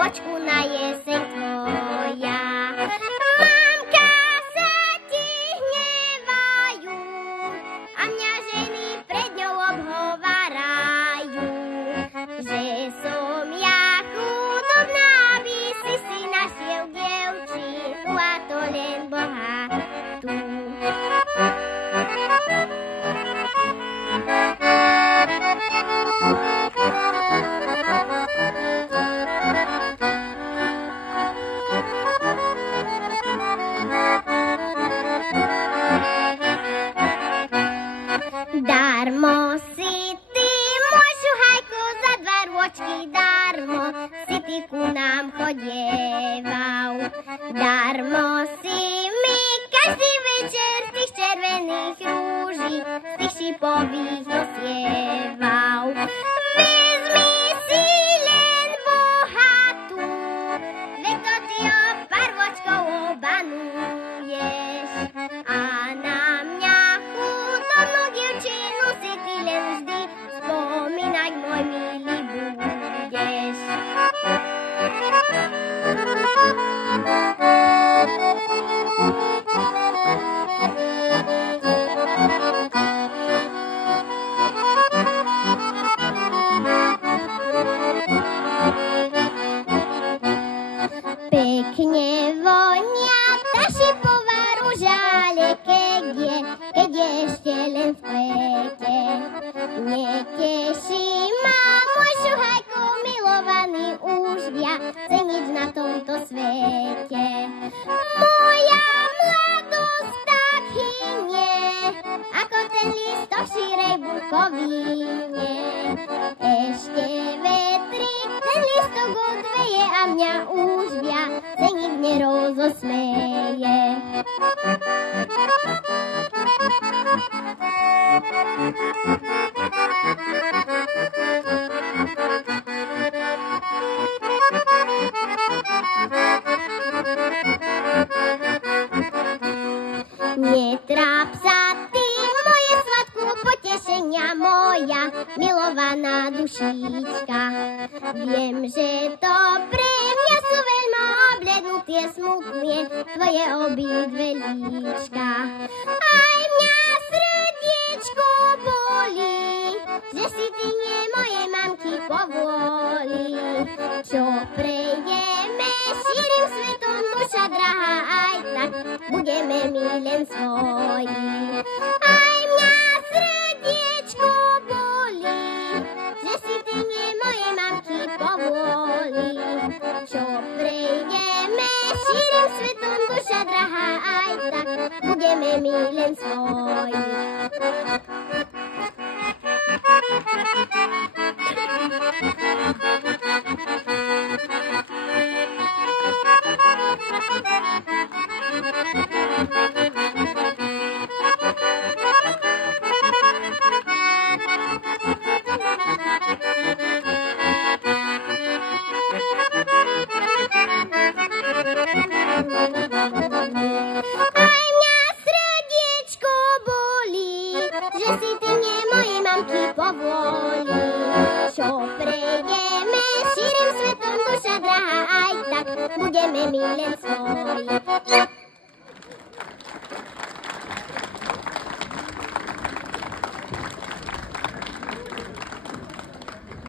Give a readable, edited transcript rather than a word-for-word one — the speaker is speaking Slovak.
vôčku na jeseň tvoja. Mamka sa ti hnevajú a mňa ženy pred ňou obhovárajú, že som ja chudobná, aby si našiel dievčinu a to len bohatú. Darmo si ty, môj šuhajko, za 2 rôčky darmo si ty ku nám chodieval. Darmo si mi každý večer z tých červených rúží, z tých šipových nosieval. Vezmi si len bohatú, veď to ty o pár rôčkov obanuješ. A na mňa chudobnú dievčinu si ty len vždy spomínať, môj milý, budeš. Pekne vonia tá šipová rúža, ale keď je ešte len v kvete. Neteší ma môj šuhajko milovaný už viacej nič na tomto svete. Moja mladosť tak hynie, ako ten lístok v šírej bukovine. Ešte vetrík ten lístok odveje a mňa už viacej nik nerozosmeje. Netráp sa ty, moje sladkú potešenia, moja milovaná dušička. Viem, že to pre mňa sú veľmi oblednutie, smutné tvoje obidve líčka. Aj mňa srdiečko bolí, že si ty nie mojej mamky povôli. Čo prejeme šírim svetom, duša drahá, aj tak budeme my len svoji. Aj mňa srdiečko bolí, že si ty nie mojej mamky povôli. Čo prejdeme šírim svetom, duša drahá, aj tak budeme my len svoji. Aj mňa srdiečko bolí, že si ty nie mojej mamky povôli. Čo prejdeme šírim svetom, duša drahá, aj tak budeme my len svoji.